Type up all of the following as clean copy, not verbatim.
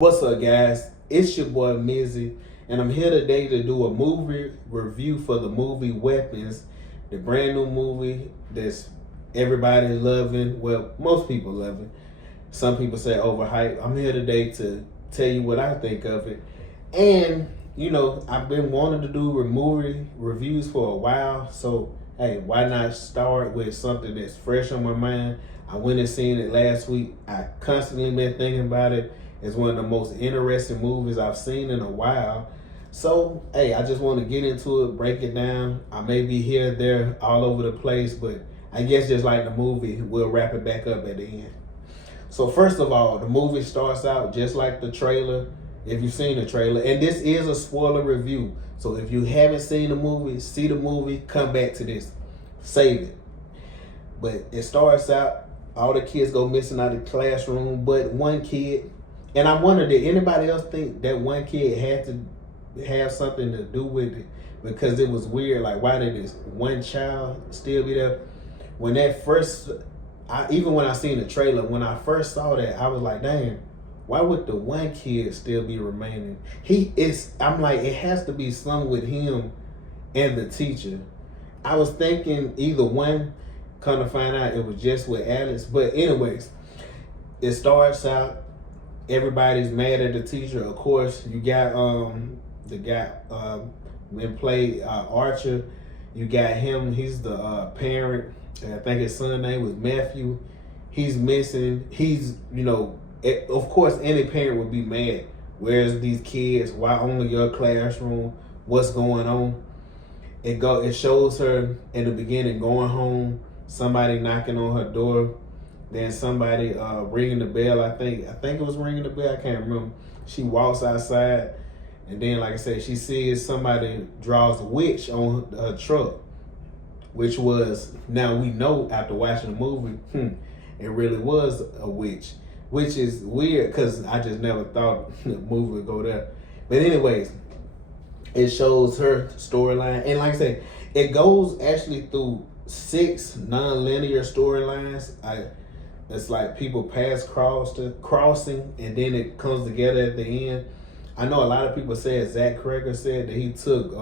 What's up, guys? It's your boy Mizzy, and I'm here today to do a movie review for the movie Weapons, the brand new movie that's everybody loving. Well, most people loving. Some people say overhyped. I'm here today to tell you what I think of it. And I've been wanting to do movie reviews for a while, so hey, why not start with something that's fresh on my mind? I went and seen it last week. I constantly been thinking about it. It's one of the most interesting movies I've seen in a while. So, hey, I just want to get into it, break it down. I may be here, there, all over the place, but I guess just like the movie, we'll wrap it back up at the end. So, first of all, the movie starts out just like the trailer, if you've seen the trailer. And this is a spoiler review. So, if you haven't seen the movie, see the movie, come back to this. Save it. But it starts out, all the kids go missing out of the classroom, but one kid. And I wonder, did anybody else think that one kid had to have something to do with it? Because it was weird. Like, why did this one child still be there? When that first, even when I seen the trailer, when I first saw that, I was like, damn, why would the one kid still be remaining? I'm like, it has to be something with him and the teacher. I was thinking either one, come to find out it was just with Alex. But anyways, it starts out, everybody's mad at the teacher. Of course, you got the guy when played Archer. You got him. He's the parent. And I think his son name was Matthew. He's missing. Of course, any parent would be mad. Where's these kids? Why only your classroom? What's going on? It shows her in the beginning going home. Somebody knocking on her door. Then somebody ringing the bell. I think it was ringing the bell. I can't remember. She walks outside, and then, like I said, she sees somebody draws a witch on her truck, which was, now we know after watching the movie, it really was a witch, which is weird because I just never thought the movie would go there. But anyways, it shows her storyline, and like I said, it goes actually through 6 non-linear storylines. It's like people crossing, and then it comes together at the end. I know a lot of people said, Zach Cregger said that he took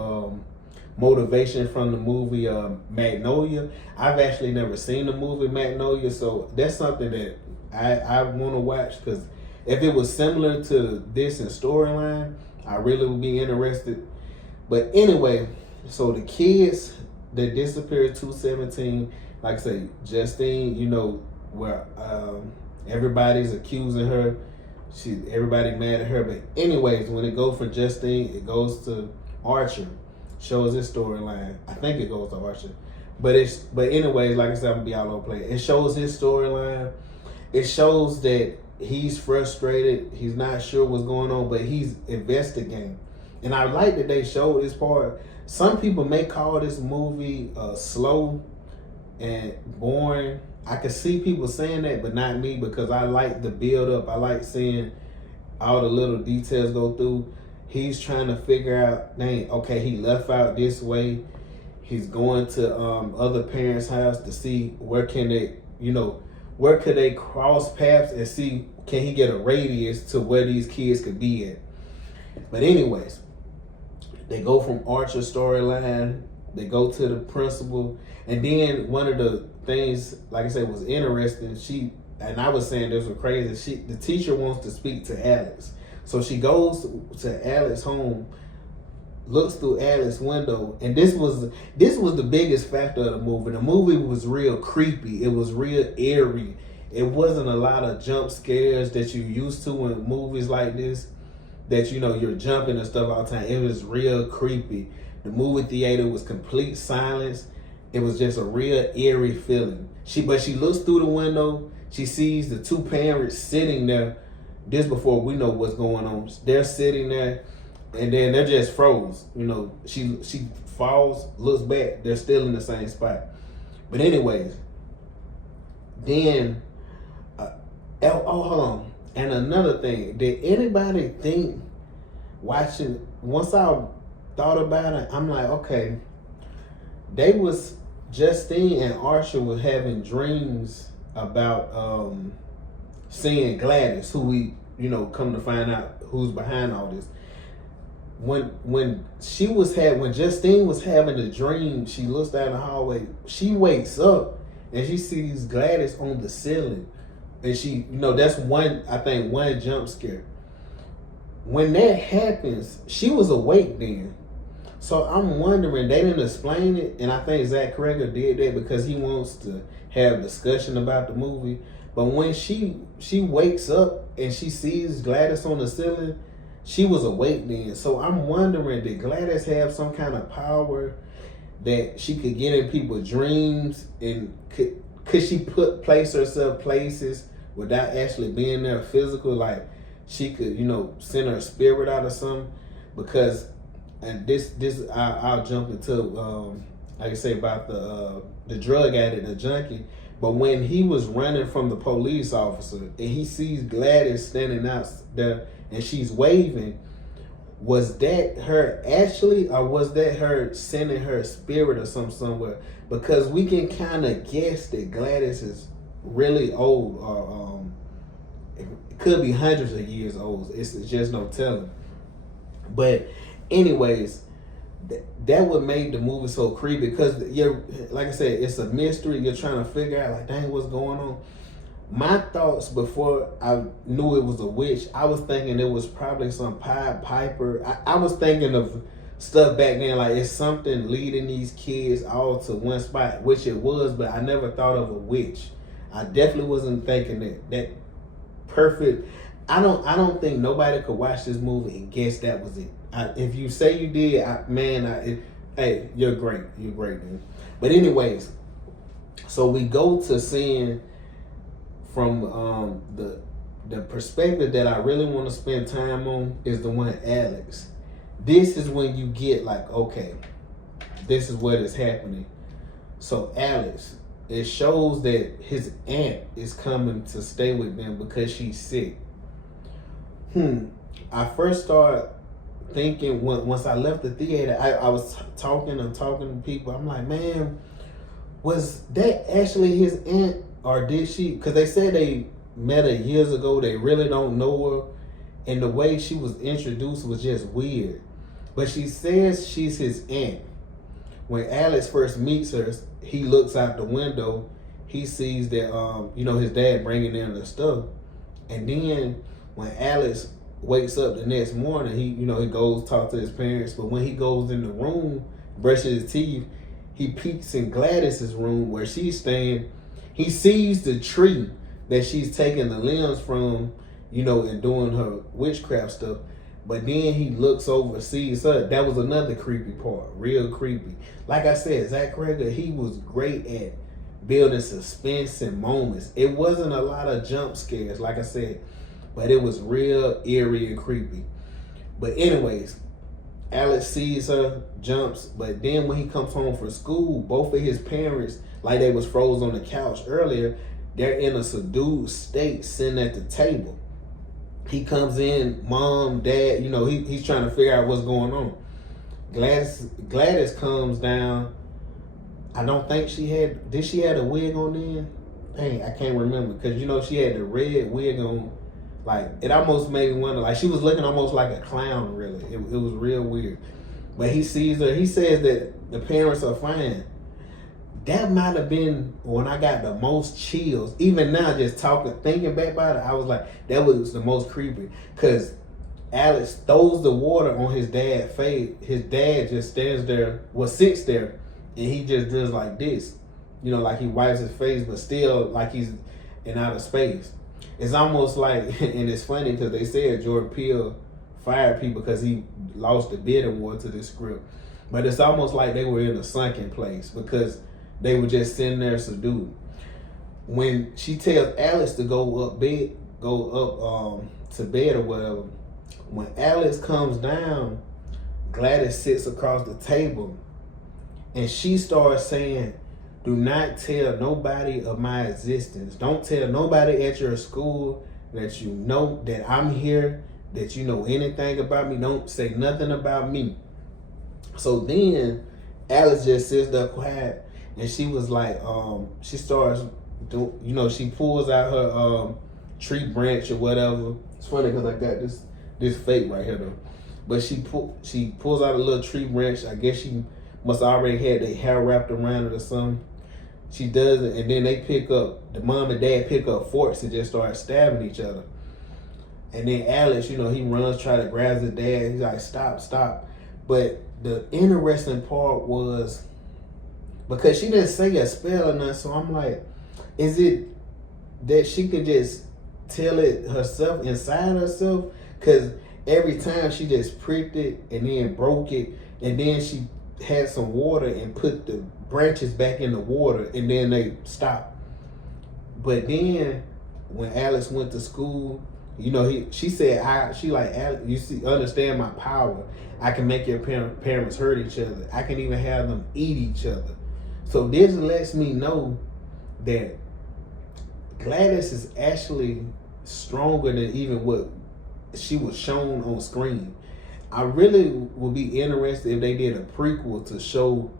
motivation from the movie Magnolia. I've actually never seen the movie Magnolia, so that's something that I want to watch, because if it was similar to this in storyline, I really would be interested. But anyway, so the kids that disappeared 217, like I say, Justine, where everybody's accusing her. Everybody mad at her. But anyways, when it goes for Justine, it goes to Archer. Shows his storyline. I think it goes to Archer. But anyways, like I said, I'm gonna be all over the place. It shows his storyline. It shows that he's frustrated. He's not sure what's going on, but he's investigating. And I like that they showed this part. Some people may call this movie slow and boring. I could see people saying that, but not me, because I like the build up. I like seeing all the little details go through. He's trying to figure out, dang, okay, he left out this way. He's going to other parents' house to see where could they cross paths and see, can he get a radius to where these kids could be at. But anyways, they go from Archer's storyline, they go to the principal, and then one of the things, like I said, was interesting. And I was saying this was crazy. The teacher wants to speak to Alex, so she goes to Alex's home, looks through Alex's window, and this was the biggest factor of the movie. The movie was real creepy. It was real eerie. It wasn't a lot of jump scares that you used to in movies like this, that you're jumping and stuff all the time. It was real creepy. The movie theater was complete silence. It was just a real eerie feeling. She looks through the window. She sees the 2 parents sitting there. This before we know what's going on. They're sitting there, and then they're just froze. She falls, looks back. They're still in the same spot. But anyways, then hold on. And another thing, did anybody think, watching, once I thought about it, I'm like, okay, Justine and Archer was having dreams about seeing Gladys, who we come to find out who's behind all this. When Justine was having the dream, she looks down the hallway. She wakes up and she sees Gladys on the ceiling, and she, that's one jump scare. When that happens, she was awake then. So I'm wondering, they didn't explain it, and I think Zach Cregger did that because he wants to have discussion about the movie. But when she wakes up and she sees Gladys on the ceiling, she was awake then. So I'm wondering, did Gladys have some kind of power that she could get in people's dreams, and could she place herself places without actually being there physical? Like she could, send her spirit out or something? Because, and this I'll jump into like I say about the drug addict, the junkie. But when he was running from the police officer and he sees Gladys standing out there and she's waving, was that her actually, or was that her sending her spirit or somewhere? Because we can kind of guess that Gladys is really old, or it could be hundreds of years old. It's just no telling. But anyways, that would make the movie so creepy, because you're, like I said, it's a mystery. You're trying to figure out, like, dang, what's going on. My thoughts before I knew it was a witch, I was thinking it was probably some Pied Piper. I was thinking of stuff back then, like it's something leading these kids all to one spot, which it was, but I never thought of a witch. I definitely wasn't thinking that perfect. I don't think nobody could watch this movie and guess that was it. If you say you did, hey, you're great. You're great, man. But anyways, so we go to seeing from the perspective that I really want to spend time on is the one Alex. This is when you get like, okay, this is what is happening. So Alex, it shows that his aunt is coming to stay with them because she's sick. I first started thinking once I left the theater, I was talking to people. I'm like, man, was that actually his aunt, or did she? Because they said they met her years ago. They really don't know her, and the way she was introduced was just weird. But she says she's his aunt. When Alex first meets her, he looks out the window. He sees that his dad bringing in the stuff, and then when Alex wakes up the next morning, he goes talk to his parents. But when he goes in the room, brushes his teeth, he peeks in Gladys's room where she's staying. He sees the tree that she's taking the limbs from, and doing her witchcraft stuff. But then he looks over, sees her. That was another creepy part, real creepy. Like I said, Zach Cregger, he was great at building suspense and moments. It wasn't a lot of jump scares, like I said, but it was real eerie and creepy. But anyways, Alex sees her, jumps, but then when he comes home from school, both of his parents, like they was froze on the couch earlier, they're in a subdued state sitting at the table. He comes in, mom, dad, he's trying to figure out what's going on. Gladys comes down. I don't think did she have a wig on then? Dang, I can't remember, because she had the red wig on. Like, it almost made me wonder, like she was looking almost like a clown, really. It was real weird. But he sees her, he says that the parents are fine. That might have been when I got the most chills. Even now, just thinking back about it, I was like, that was the most creepy. Because Alex throws the water on his dad's face. His dad just sits there, and he just does like this. Like he wipes his face, but still like he's in outer space. It's almost like, and it's funny because they said Jordan Peele fired people because he lost the bidding war to this script. But it's almost like they were in a sunken place because they were just sitting there subdued. When she tells Alex to go up to bed or whatever, when Alex comes down, Gladys sits across the table and she starts saying, do not tell nobody of my existence. Don't tell nobody at your school that you know that I'm here, that you know anything about me. Don't say nothing about me. So then Alex just sits there quiet, and she was like, she starts, she pulls out her tree branch or whatever, It's funny because I got this fake right here though. But she pulls out a little tree branch. I guess she must already had their hair wrapped around it or something. She does it, and then the mom and dad pick up forks and just start stabbing each other. And then Alex, he runs, try to grab his dad. He's like, stop. But the interesting part was, because she didn't say a spell or nothing, so I'm like, is it that she could just tell it herself inside herself? Because every time she just pricked it and then broke it, and then she had some water and put the branches back in the water, and then they stopped. But then when Alex went to school, she said, Alex, you understand my power. I can make your parents hurt each other. I can even have them eat each other. So this lets me know that Gladys is actually stronger than even what she was shown on screen. I really would be interested if they did a prequel to show,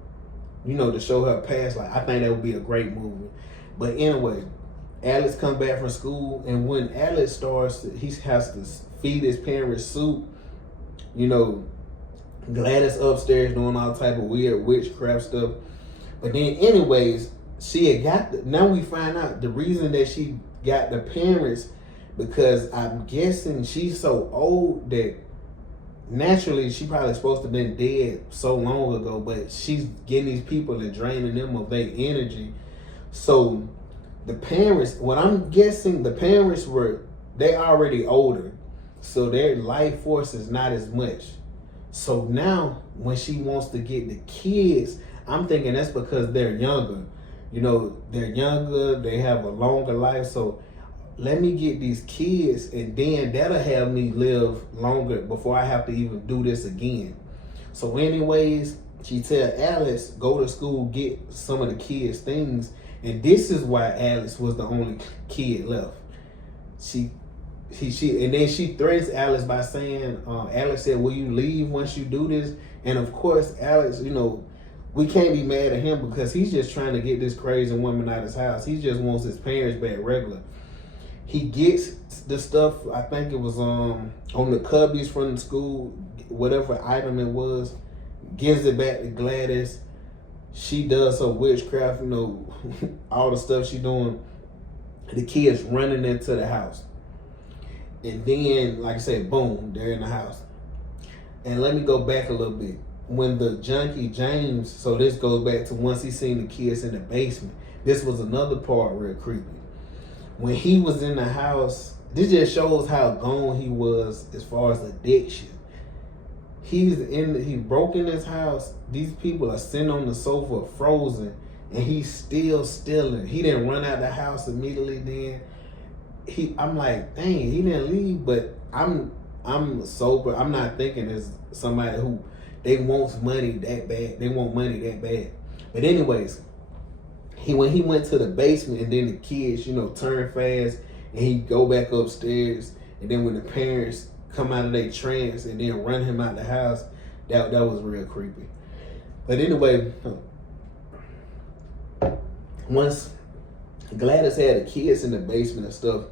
to show her past. Like, I think that would be a great movie. But anyway, Alex comes back from school, and when Alex starts, he has to feed his parents soup. Gladys upstairs doing all type of weird witchcraft stuff. But then anyways, she had got now we find out the reason that she got the parents, because I'm guessing she's so old that naturally she probably supposed to have been dead so long ago, but she's getting these people and draining them of their energy. So the parents, what I'm guessing, the parents they already older, so their life force is not as much. So now when she wants to get the kids, I'm thinking that's because they're younger. They're younger, they have a longer life. So let me get these kids, and then that'll have me live longer before I have to even do this again. So anyways, she tell Alex, go to school, get some of the kids' things. And this is why Alex was the only kid left. And then she threatens Alex by saying, Alex said, will you leave once you do this? And of course, Alex, we can't be mad at him because he's just trying to get this crazy woman out of his house. He just wants his parents back regular. He gets the stuff, I think it was on the cubbies from the school, whatever item it was, gives it back to Gladys. She does her witchcraft, all the stuff she doing. The kids running into the house. And then, like I said, boom, they're in the house. And let me go back a little bit. When the junkie James, so this goes back to once he seen the kids in the basement. This was another part real creepy. When he was in the house, this just shows how gone he was as far as addiction. He broke in his house. These people are sitting on the sofa frozen, and he's still stealing. He didn't run out the house immediately then. I'm like, dang, he didn't leave, but I'm sober. I'm not thinking as somebody who they want money that bad. They want money that bad. But anyways, when he went to the basement, and then the kids, turn fast, and he go back upstairs, and then when the parents come out of their trance and then run him out the house, that was real creepy. But anyway, once Gladys had the kids in the basement and stuff,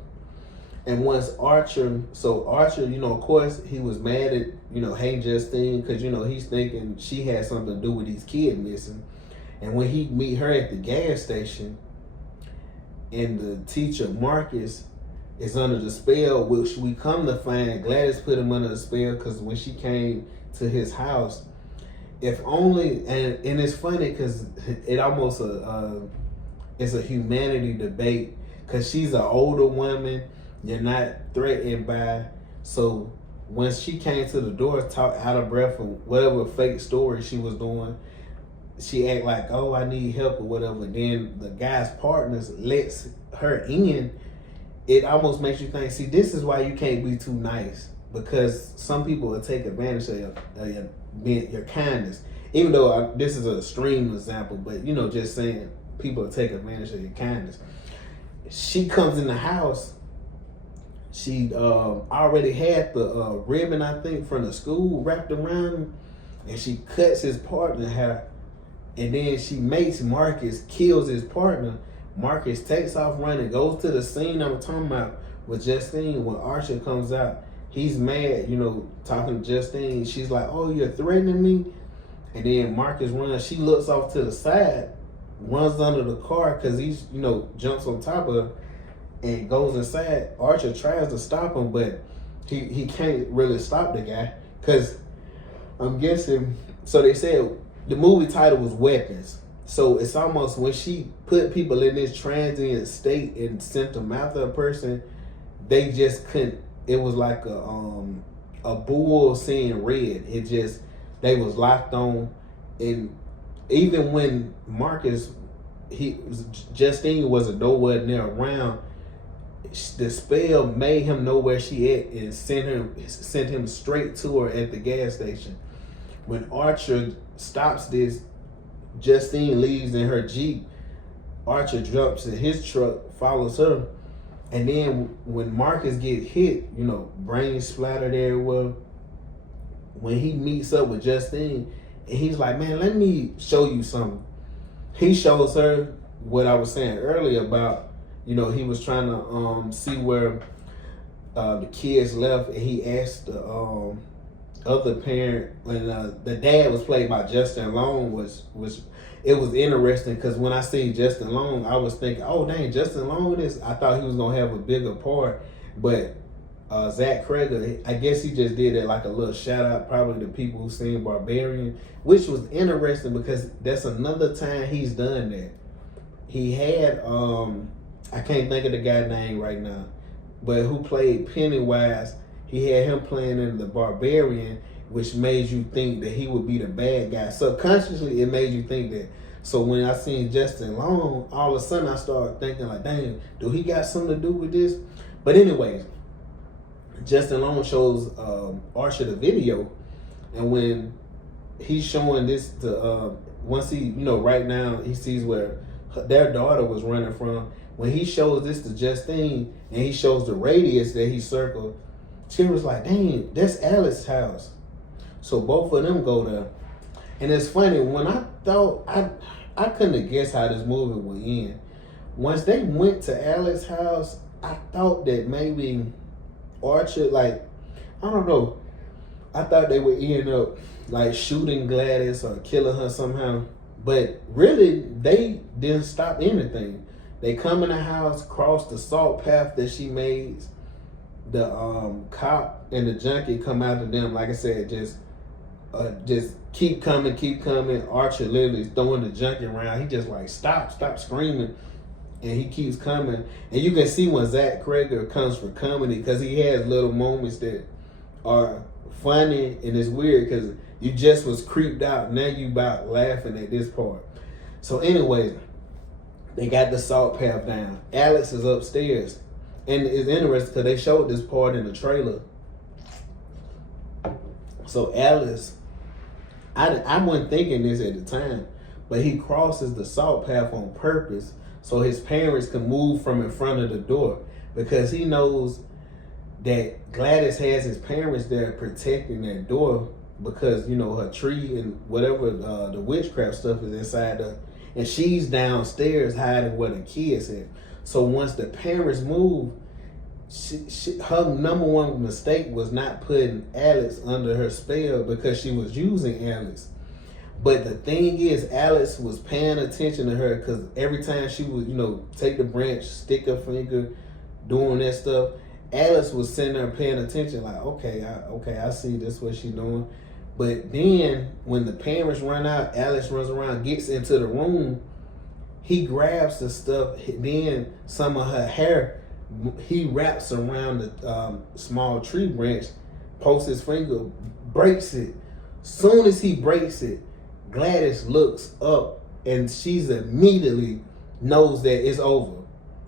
and once Archer, of course, he was mad at, Hey Justine, because, he's thinking she had something to do with these kids missing. And when he meet her at the gas station, and the teacher, Marcus, is under the spell, which we come to find Gladys put him under the spell, because when she came to his house, if only, and it's funny because it almost it's a humanity debate, because she's an older woman, you're not threatened by, so when she came to the door, talk out of breath or whatever fake story she was doing, she act like, oh, I need help or whatever. Then the guy's partners lets her in. It almost makes you think, see, this is why you can't be too nice, because some people will take advantage of your kindness. Even though this is an extreme example, but just saying, people will take advantage of your kindness. She comes in the house. She already had the ribbon, I think, from the school wrapped around him, and she cuts his partner hair. And then she makes Marcus, kills his partner. Marcus takes off running, goes to the scene I'm talking about, with Justine, when Archer comes out, he's mad, you know, talking to Justine. She's like, "Oh, you're threatening me?" And then Marcus runs. She looks off to the side, runs under the car because he's, you know, jumps on top of her and goes inside. Archer tries to stop him, but he can't really stop the guy because I'm guessing. So they said the movie title was Weapons. So it's almost when she put people in this transient state and sent them after a person, they just couldn't. It was like a bull seeing red. It just, they was locked on. And even when Marcus, Justine wasn't nowhere near around, the spell made him know where she at and sent him straight to her at the gas station. When Archer stops this, Justine leaves in her Jeep. Archer jumps in his truck, follows her, and then when Marcus get hit, you know, brain splattered everywhere. When he meets up with Justine, and he's like, "Man, let me show you something." He shows her what I was saying earlier about, you know, he was trying to see where the kids left, and he asked the other parent, and the dad was played by Justin Long. It was interesting because when I see Justin Long, I was thinking, "Oh dang, Justin Long is." I thought he was gonna have a bigger part, but Zach Cregger, I guess he just did it like a little shout out, probably to people who seen Barbarian, which was interesting because that's another time he's done that. He had I can't think of the guy's name right now, but who played Pennywise. He had him playing in The Barbarian, which made you think that he would be the bad guy. Subconsciously, it made you think that. So when I seen Justin Long, all of a sudden I started thinking like, "Damn, do he got something to do with this?" But anyways, Justin Long shows Archer the video, and when he's showing this to once he, you know, right now he sees where their daughter was running from. When he shows this to Justine and he shows the radius that he circled, she was like, "Dang, that's Alex's house." So both of them go there. And it's funny, when I thought, I couldn't have guessed how this movie would end. Once they went to Alex's house, I thought that maybe Archer, like, I don't know, I thought they would end up like shooting Gladys or killing her somehow. But really, they didn't stop anything. They come in the house, cross the salt path that she made. The cop and the junkie come after them. Like I said, just keep coming. Archer literally is throwing the junkie around. He just like, stop screaming. And he keeps coming. And you can see when Zach Cregger comes for comedy, because he has little moments that are funny, and it's weird because you just was creeped out. Now you about laughing at this part. So anyways, they got the salt path down. Alex is upstairs. And it's interesting because they showed this part in the trailer. So Alex, I wasn't thinking this at the time, but he crosses the salt path on purpose so his parents can move from in front of the door, because he knows that Gladys has his parents there protecting that door, because, you know, her tree and whatever the witchcraft stuff is inside her, and she's downstairs hiding where the kids at. So once the parents move, her number one mistake was not putting Alex under her spell, because she was using Alex. But the thing is, Alex was paying attention to her, because every time she would, you know, take the branch, stick her finger, doing that stuff, Alex was sitting there paying attention, like, okay, I see this, what she's doing. But then when the parents run out, Alex runs around, gets into the room, he grabs the stuff, then some of her hair, he wraps around the small tree branch, posts his finger, breaks it. Soon as he breaks it, Gladys looks up and she's immediately knows that it's over.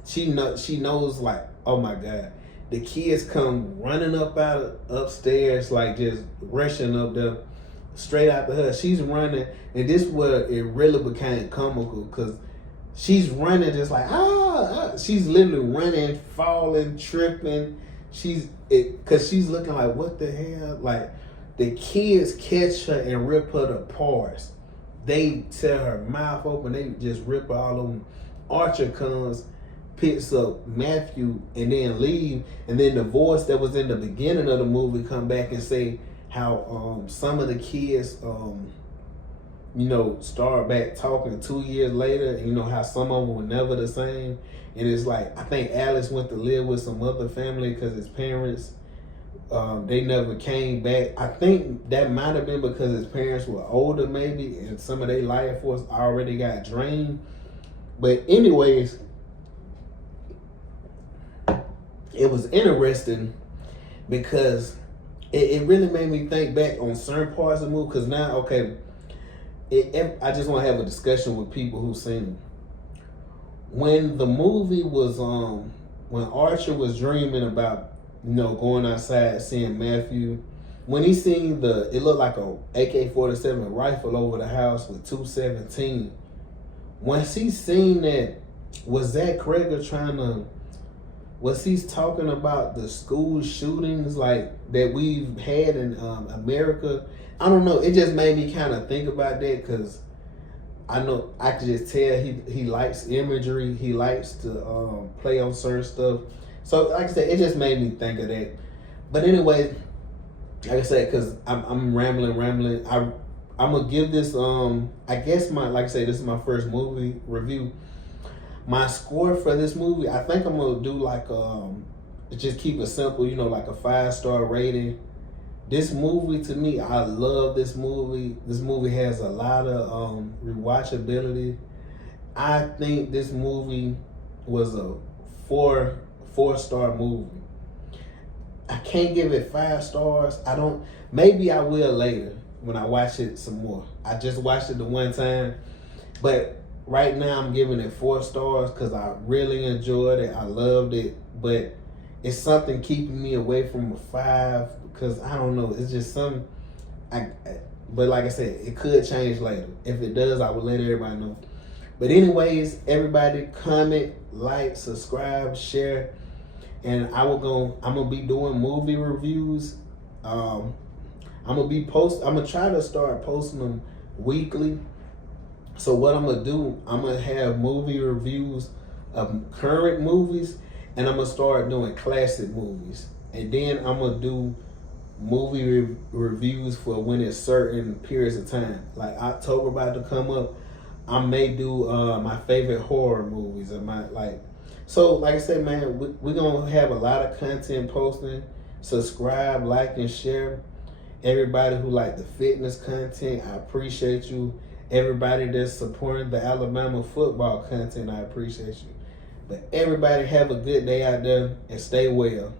She knows, like, oh my God. The kids come running up out upstairs, like just rushing up there, straight after her. She's running, and this is where it really became comical, because she's running just like, she's literally running, falling, tripping. Because she's looking like, what the hell? Like, the kids catch her and rip her to parts. They tear her mouth open. They just rip her all over. Archer comes, picks up Matthew and then leave, and then the voice that was in the beginning of the movie come back and say how some of the kids start back talking 2 years later, and how some of them were never the same. And it's like, I think Alex went to live with some other family because his parents, they never came back. I think that might have been because his parents were older maybe, and some of their life force already got drained. But anyways, it was interesting because it really made me think back on certain parts of the movie. Because now, okay, I just want to have a discussion with people who've seen it. When the movie was when Archer was dreaming about going outside, seeing Matthew, when he seen it looked like a AK-47 rifle over the house with 217. Once he seen that, was Zach Cregger was he talking about the school shootings like that we've had in America? I don't know. It just made me kind of think about that because I know I could just tell he likes imagery. He likes to play on certain stuff. So like I said, it just made me think of that. But anyway, like I said, because I'm rambling. I'm gonna give this I guess this is my first movie review. My score for this movie, I think I'm gonna do like just keep it simple, like a 5-star rating. This movie, to me, I love this movie. This movie has a lot of rewatchability. I think this movie was a 4-star movie. I can't give it 5 stars. Maybe I will later when I watch it some more. I just watched it the one time, but right now I'm giving it 4 stars because I really enjoyed it. I loved it, but it's something keeping me away from a 5 because I don't know. It's just something. But like I said, it could change later. If it does, I will let everybody know. But anyways, everybody comment, like, subscribe, share, and I'm gonna be doing movie reviews. I'm gonna try to start posting them weekly. So what I'm gonna do, I'm gonna have movie reviews of current movies, and I'm gonna start doing classic movies, and then I'm gonna do movie reviews for when it's certain periods of time. Like October about to come up, I may do my favorite horror movies or So like I said, man, we're gonna have a lot of content posting. Subscribe, like, and share. Everybody who like the fitness content, I appreciate you. Everybody that's supporting the Alabama football content, I appreciate you. But everybody have a good day out there and stay well.